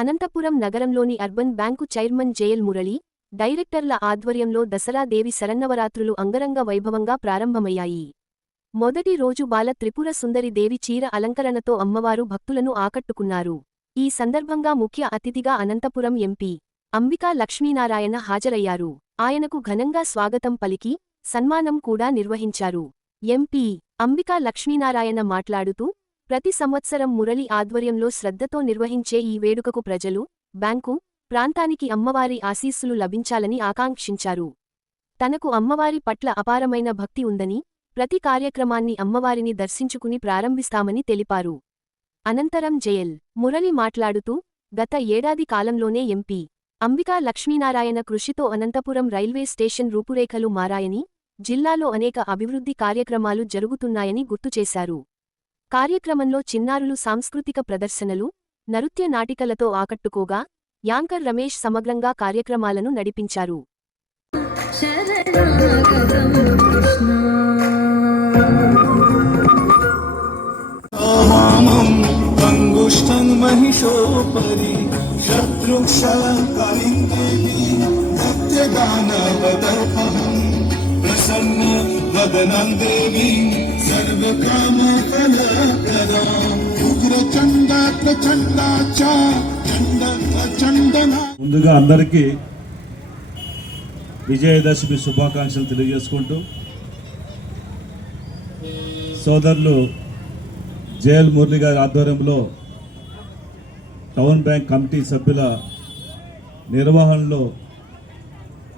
అనంతపురం నగరంలోని urban bank chairman JL Murali డైరెక్టర్ల ఆధ్వర్యంలో దసరా దేవి శరన్నవరాత్రులు అంగరంగ వైభవంగా ప్రారంభమయ్యాయి. మొదటి రోజు బాల త్రిపుర సుందరి దేవి చీర అలంకరణతో అమ్మవారు భక్తులను ఆకట్టుకున్నారు. ఈ సందర్భంగా ముఖ్య అతిథిగా అనంతపురం ఎంపీ అంబికా లక్ష్మీనారాయణ హాజరయ్యారు. ఆయనకు ఘనంగా స్వాగతం పలికి సన్మానం కూడా నిర్వహించారు. ఎంపీ అంబికా లక్ష్మీనారాయణ మాట్లాడుతూ ప్రతి సంవత్సరం మురళి ఆధ్వర్యంలో శ్రద్ధతో నిర్వహించే ఈ వేడుకకు ప్రజలు బ్యాంకు ప్రాంతానికి అమ్మవారి ఆశీస్సులు లభించాలని ఆకాంక్షించారు. తనకు అమ్మవారి పట్ల అపారమైన భక్తి ఉందని ప్రతి కార్యక్రమాన్ని అమ్మవారిని దర్శించుకుని ప్రారంభిస్తామని తెలిపారు. అనంతరం జయల్ మురళి మాట్లాడుతూ గత ఏడాది కాలంలోనే ఎంపీ అంబికా లక్ష్మీనారాయణ కృషితో అనంతపురం రైల్వే స్టేషన్ రూపురేఖలు మారాయని జిల్లాలో అనేక అభివృద్ధి కార్యక్రమాలు జరుగుతున్నాయని గుర్తుచేశారు కార్యక్రమంలో చిన్నారులు సాంస్కృతిక ప్రదర్శనలు నృత్య నాటికలతో ఆకట్టుకోగా యాంకర్ రమేష్ సమగ్రంగా కార్యక్రమాలను నడిపించారు. ప్రసన్న వదనం దేవీ సర్వకామ ముందుగా అందరికీ విజయదశమి శుభాకాంక్షలు తెలియజేసుకుంటూ సోదరులు జేఎల్ మురళి గారి ఆధ్వర్యంలో టౌన్ బ్యాంక్ కమిటీ సభ్యుల నిర్వహణలో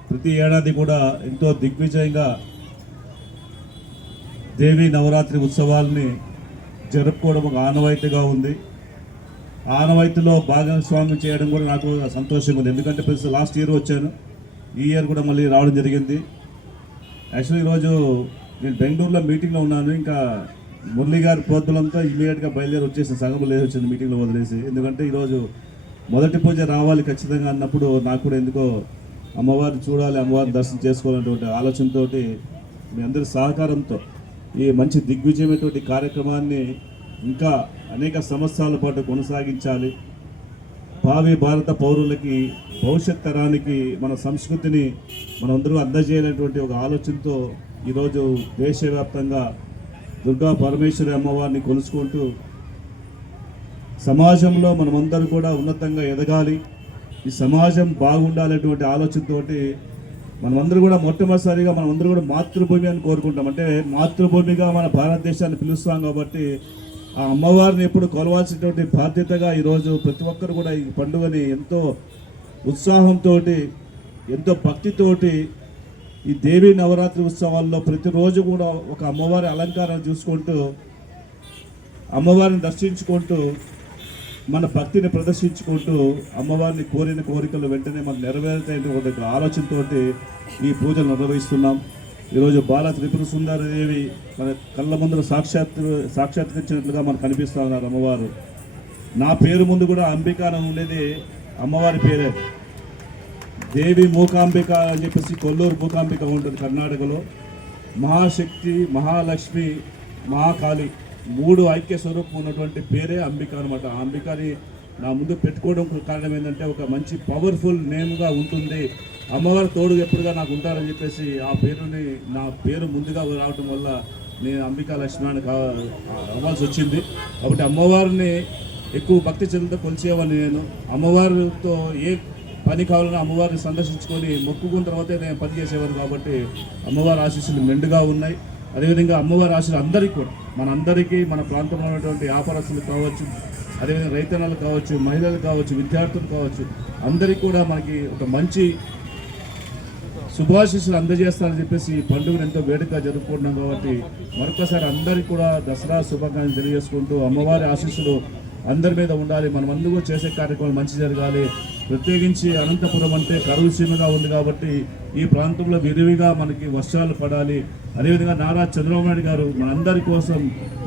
ప్రతి ఏడాది కూడా ఎంతో దిగ్విజయంగా దేవీ నవరాత్రి ఉత్సవాల్ని జరుపుకోవడం ఒక ఆనవాయితీగా ఉంది. ఆనవాయితీలో భాగస్వామ్యం చేయడం కూడా నాకు సంతోషంగా ఉంది. ఎందుకంటే ప్రతి లాస్ట్ ఇయర్ వచ్చాను. ఈ ఇయర్ కూడా మళ్ళీ రావడం జరిగింది. యాక్చువల్లీ ఈరోజు నేను బెంగళూరులో మీటింగ్లో ఉన్నాను. ఇంకా మురళి గారి ప్రోద్బలంతో ఇమీడియట్గా బయలుదేరి వచ్చేసిన సగం లేదు వచ్చింది మీటింగ్లో వదిలేసి. ఎందుకంటే ఈరోజు మొదటి పూజ రావాలి ఖచ్చితంగా అన్నప్పుడు నాకు కూడా ఎందుకో అమ్మవారిని చూడాలి అమ్మవారిని దర్శనం చేసుకోవాలనేటువంటి ఆలోచనతో మీ అందరి సహకారంతో ఈ మంచి దిగ్విజయమైనటువంటి కార్యక్రమాన్ని ఇంకా అనేక సంవత్సరాల పాటు కొనసాగించాలి. భావి భారత పౌరులకి భవిష్యత్ తరానికి మన సంస్కృతిని మనందరూ అందజేయాలనేటువంటి ఒక ఆలోచనతో ఈరోజు దేశవ్యాప్తంగా దుర్గా పరమేశ్వరి అమ్మవారిని కొలుసుకుంటూ సమాజంలో మనమందరూ కూడా ఉన్నతంగా ఎదగాలి. ఈ సమాజం బాగుండాలనేటువంటి ఆలోచనతోటి మనమందరూ కూడా మొట్టమొదటిసారిగా మనమందరూ కూడా మాతృభూమి అని కోరుకుంటాం. అంటే మాతృభూమిగా మన భారతదేశాన్ని పిలుస్తాం కాబట్టి ఆ అమ్మవారిని ఎప్పుడు కొలవాల్సినటువంటి బాధ్యతగా ఈరోజు ప్రతి ఒక్కరు కూడా ఈ పండుగని ఎంతో ఉత్సాహంతో ఎంతో భక్తితోటి ఈ దేవీ నవరాత్రి ఉత్సవాల్లో ప్రతిరోజు కూడా ఒక అమ్మవారి అలంకారం చూసుకుంటూ అమ్మవారిని దర్శించుకుంటూ మన భక్తిని ప్రదర్శించుకుంటూ అమ్మవారిని కోరిన కోరికలు వెంటనే మనకు నెరవేరుతాయని ఒక ఆలోచనతోటి ఈ పూజలు నిర్వహిస్తున్నాం. ఈరోజు బాల త్రిపుర సుందరదేవి మన కళ్ళ ముందర సాక్షాత్ సాక్షాత్కరించినట్లుగా మనకు కనిపిస్తూ ఉన్నారు అమ్మవారు. నా పేరు ముందు కూడా అంబిక అని ఉండేది అమ్మవారి పేరే. దేవి మూకాంబిక అని చెప్పేసి కొల్లూరు మూకాంబిక ఉంటుంది కర్ణాటకలో. మహాశక్తి మహాలక్ష్మి మహాకాళి మూడు ఐక్య స్వరూపం ఉన్నటువంటి పేరే అంబిక అనమాట ఆ అంబికని నా ముందు పెట్టుకోవడం కారణం ఏంటంటే ఒక మంచి పవర్ఫుల్ నేమ్గా ఉంటుంది. అమ్మవారు తోడు ఎప్పుడుగా నాకు ఉంటారని చెప్పేసి ఆ పేరుని నా పేరు ముందుగా రావటం వల్ల నేను అంబికా లక్ష్మి అని కా అవ్వాల్సి వచ్చింది. కాబట్టి అమ్మవారిని ఎక్కువ భక్తి చెందుతో కొలిచేవాడిని నేను. అమ్మవారితో ఏ పని కావాలన్నా అమ్మవారిని సందర్శించుకొని మొక్కుకున్న తర్వాతే నేను పని చేసేవారు కాబట్టి అమ్మవారి ఆశీస్సులు మెండుగా ఉన్నాయి. అదేవిధంగా అమ్మవారి ఆశలు అందరికీ కూడా మనందరికీ మన ప్రాంతంలో ఉన్నటువంటి వ్యాపారస్తులు కావచ్చు అదేవిధంగా రైతన్నలు కావచ్చు మహిళలు కావచ్చు విద్యార్థులు కావచ్చు అందరికీ కూడా మనకి ఒక మంచి శుభాశీస్సులు అందజేస్తారని చెప్పేసి ఈ పండుగను ఎంతో వేడుకగా జరుపుకుంటున్నాం కాబట్టి మరొకసారి అందరికీ కూడా దసరా శుభాకాంక్షలు తెలియజేసుకుంటూ అమ్మవారి ఆశీస్సులు అందరి మీద ఉండాలి. మనం అందరూ చేసే కార్యక్రమాలు మంచి జరగాలి. ప్రత్యేకించి అనంతపురం అంటే కరువు సీమగా ఉంది కాబట్టి ఈ ప్రాంతంలో విరివిగా మనకి వర్షాలు పడాలి. అదేవిధంగా నారా చంద్రబాబు నాయుడు గారు మనందరి కోసం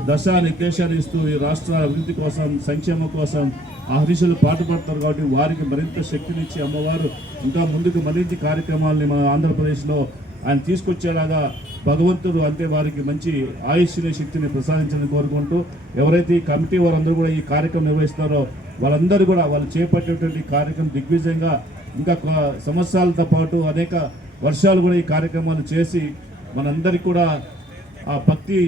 దశ నిర్దేశాలు ఇస్తూ ఈ రాష్ట్ర అభివృద్ధి కోసం సంక్షేమం కోసం ఆ పాటుపడతారు కాబట్టి వారికి మరింత శక్తినిచ్చి అమ్మవారు ఇంకా ముందుకు మరింత కార్యక్రమాలని మన ఆంధ్రప్రదేశ్లో ఆయన తీసుకొచ్చేలాగా భగవంతుడు అంటే వారికి మంచి ఆయుష్ని శక్తిని ప్రసాదించాలని కోరుకుంటూ ఎవరైతే ఈ కమిటీ వారందరూ కూడా ఈ కార్యక్రమం నిర్వహిస్తారో వాళ్ళందరూ కూడా వాళ్ళు చేపట్టేటువంటి కార్యక్రమం దిగ్విజయంగా ఇంకా సంవత్సరాలతో పాటు అనేక వర్షాలు కూడా ఈ కార్యక్రమాలు చేసి మనందరికీ కూడా ఆ భక్తి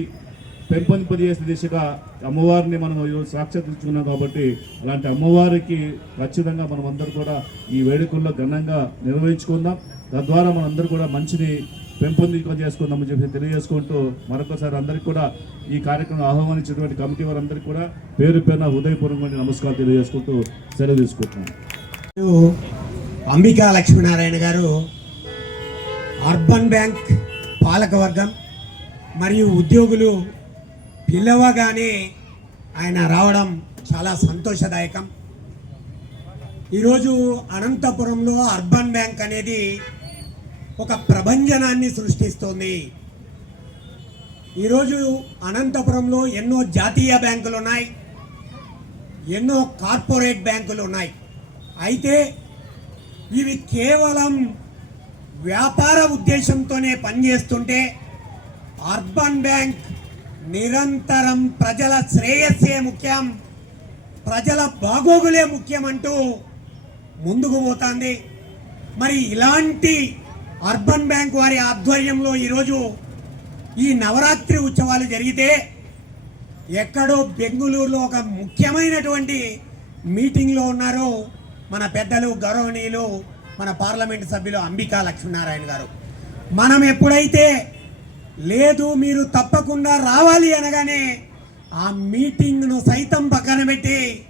పెంపొందింపజేసే దిశగా అమ్మవారిని మనం ఈరోజు సాక్షాత్తున్నాం కాబట్టి అలాంటి అమ్మవారికి ఖచ్చితంగా మనం అందరూ కూడా ఈ వేడుకల్లో ఘనంగా నిర్వహించుకుందాం. తద్వారా మనందరూ కూడా మంచిని పెంపొందింప చేసుకుందామని చెప్పి తెలియజేసుకుంటూ మరొకసారి అందరికీ కూడా ఈ కార్యక్రమం ఆహ్వానించినటువంటి కమిటీ వారందరికీ కూడా పేరు పేరున హృదయపూర్వకమైన నమస్కారం తెలియజేసుకుంటూ సెలవు తీసుకుంటున్నాను. అంబికా లక్ష్మీనారాయణ గారు అర్బన్ బ్యాంక్ పాలకవర్గం మరియు ఉద్యోగులు పిలవగానే ఆయన రావడం చాలా సంతోషదాయకం. ఈరోజు అనంతపురంలో అర్బన్ బ్యాంక్ అనేది ఒక ప్రభంజనాన్ని సృష్టిస్తోంది. ఈరోజు అనంతపురంలో ఎన్నో జాతీయ బ్యాంకులు ఉన్నాయి ఎన్నో కార్పొరేట్ బ్యాంకులు ఉన్నాయి అయితే ఇవి కేవలం వ్యాపార ఉద్దేశంతోనే పనిచేస్తుంటే అర్బన్ బ్యాంక్ నిరంతరం ప్రజల శ్రేయస్సే ముఖ్యం ప్రజల బాగోగులే ముఖ్యం అంటూ ముందుకు పోతుంది. మరి ఇలాంటి అర్బన్ బ్యాంక్ వారి ఆధ్వర్యంలో ఈరోజు ఈ నవరాత్రి ఉత్సవాలు జరిగితే ఎక్కడో బెంగుళూరులో ఒక ముఖ్యమైనటువంటి మీటింగ్లో ఉన్నారు మన పెద్దలు గౌరవనీయులు మన పార్లమెంట్ సభ్యులు అంబికా లక్ష్మీనారాయణ గారు. మనం ఎప్పుడైతే లేదు మీరు తప్పకుండా రావాలి అనగానే ఆ మీటింగ్ను సైతం పక్కన పెట్టి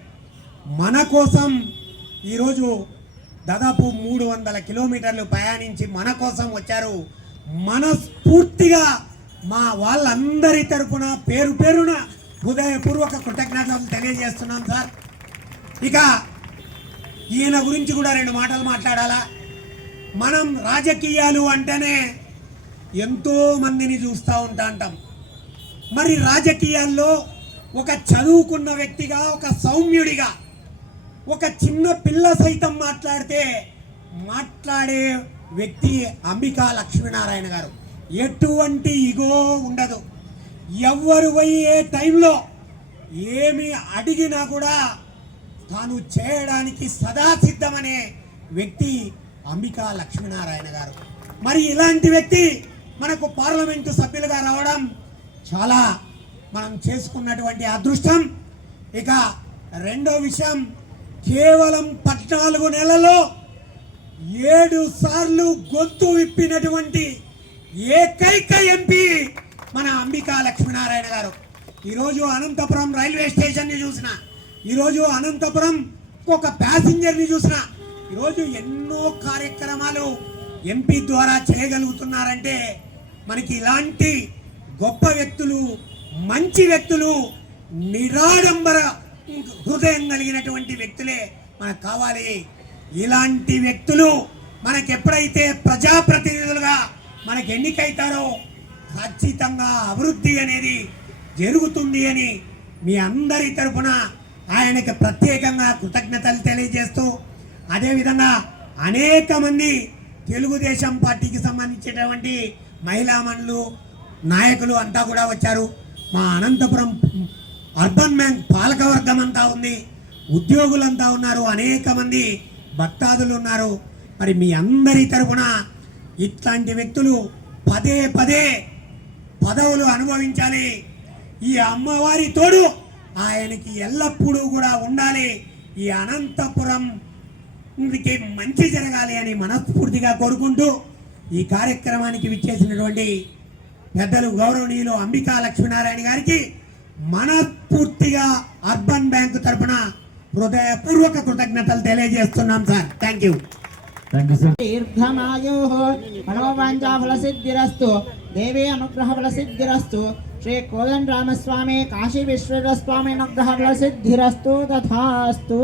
మన కోసం ఈరోజు దాదాపు మూడు వందల కిలోమీటర్లు ప్రయాణించి మన కోసం వచ్చారు. మనస్ఫూర్తిగా మా వాళ్ళందరి తరపున పేరు పేరున హృదయపూర్వక కృతజ్ఞతలు తెలియజేస్తున్నాం సార్. ఇక ఈయన గురించి కూడా రెండు మాటలు మాట్లాడాలా? మనం రాజకీయాలు అంటేనే ఎంతో మందిని చూస్తూ ఉంటా అంటాం. మరి రాజకీయాల్లో ఒక చదువుకున్న వ్యక్తిగా ఒక సౌమ్యుడిగా ఒక చిన్న పిల్ల సైతం మాట్లాడితే మాట్లాడే వ్యక్తి అంబికా లక్ష్మీనారాయణ గారు. ఎటువంటి ఇగో ఉండదు. ఎవ్వరు పోయి ఏ టైంలో ఏమి అడిగినా కూడా తాను చేయడానికి సదా సిద్ధమనే వ్యక్తి అంబికా లక్ష్మీనారాయణ గారు. మరి ఇలాంటి వ్యక్తి మనకు పార్లమెంటు సభ్యులుగా రావడం చాలా మనం చేసుకున్నటువంటి అదృష్టం. ఇక రెండో విషయం కేవలం పద్నాలుగు నెలలో ఏడు సార్లు గొంతు విప్పినటువంటి ఏకైక ఎంపీ మన అంబికా లక్ష్మీనారాయణ గారు. ఈరోజు అనంతపురం రైల్వే స్టేషన్ని చూసిన ఈరోజు అనంతపురం ఒక ప్యాసింజర్ని చూసిన ఈరోజు ఎన్నో కార్యక్రమాలు ఎంపీ ద్వారా చేయగలుగుతున్నారంటే మనకి ఇలాంటి గొప్ప వ్యక్తులు మంచి వ్యక్తులు నిరాడంబర హృదయం కలిగినటువంటి వ్యక్తులే మనకు కావాలి. ఇలాంటి వ్యక్తులు మనకి ఎప్పుడైతే ప్రజాప్రతినిధులుగా మనకి ఎన్నికైతారో ఖచ్చితంగా అభివృద్ధి అనేది జరుగుతుంది అని మీ అందరి తరఫున ఆయనకి ప్రత్యేకంగా కృతజ్ఞతలు తెలియజేస్తూ అదేవిధంగా అనేక మంది తెలుగుదేశం పార్టీకి సంబంధించినటువంటి మహిళామణులు నాయకులు అంతా కూడా వచ్చారు. మా అనంతపురం అర్బన్ బ్యాంక్ పాలకవర్గం అంతా ఉంది. ఉద్యోగులంతా ఉన్నారు. అనేక మంది భక్తాదులు ఉన్నారు. మరి మీ అందరి తరపున ఇట్లాంటి వ్యక్తులు పదే పదే పదవులు అనుభవించాలి. ఈ అమ్మవారి తోడు ఆయనకి ఎల్లప్పుడూ కూడా ఉండాలి. ఈ అనంతపురంకి మంచి జరగాలి అని మనస్ఫూర్తిగా కోరుకుంటూ ఈ కార్యక్రమానికి విచ్చేసినటువంటి పెద్దలు గౌరవనీయులు అంబికా లక్ష్మీనారాయణ గారికి మనస్ఫూర్తిగా అర్బన్ బ్యాంకు తరపున హృదయపూర్వక కృతజ్ఞతలు తెలియజేస్తున్నాం సార్. థ్యాంక్ యూ దీర్ఘమాయో మనోవాంఛాఫలసిద్ధిరస్తు దేవీ అనుగ్రహఫలసిద్ధిరస్తు శ్రీ కోదండ రామస్వామి కాశీ విశ్వేశ్వర స్వామి అనుగ్రహఫలసిద్ధిరస్తు తథాస్తు.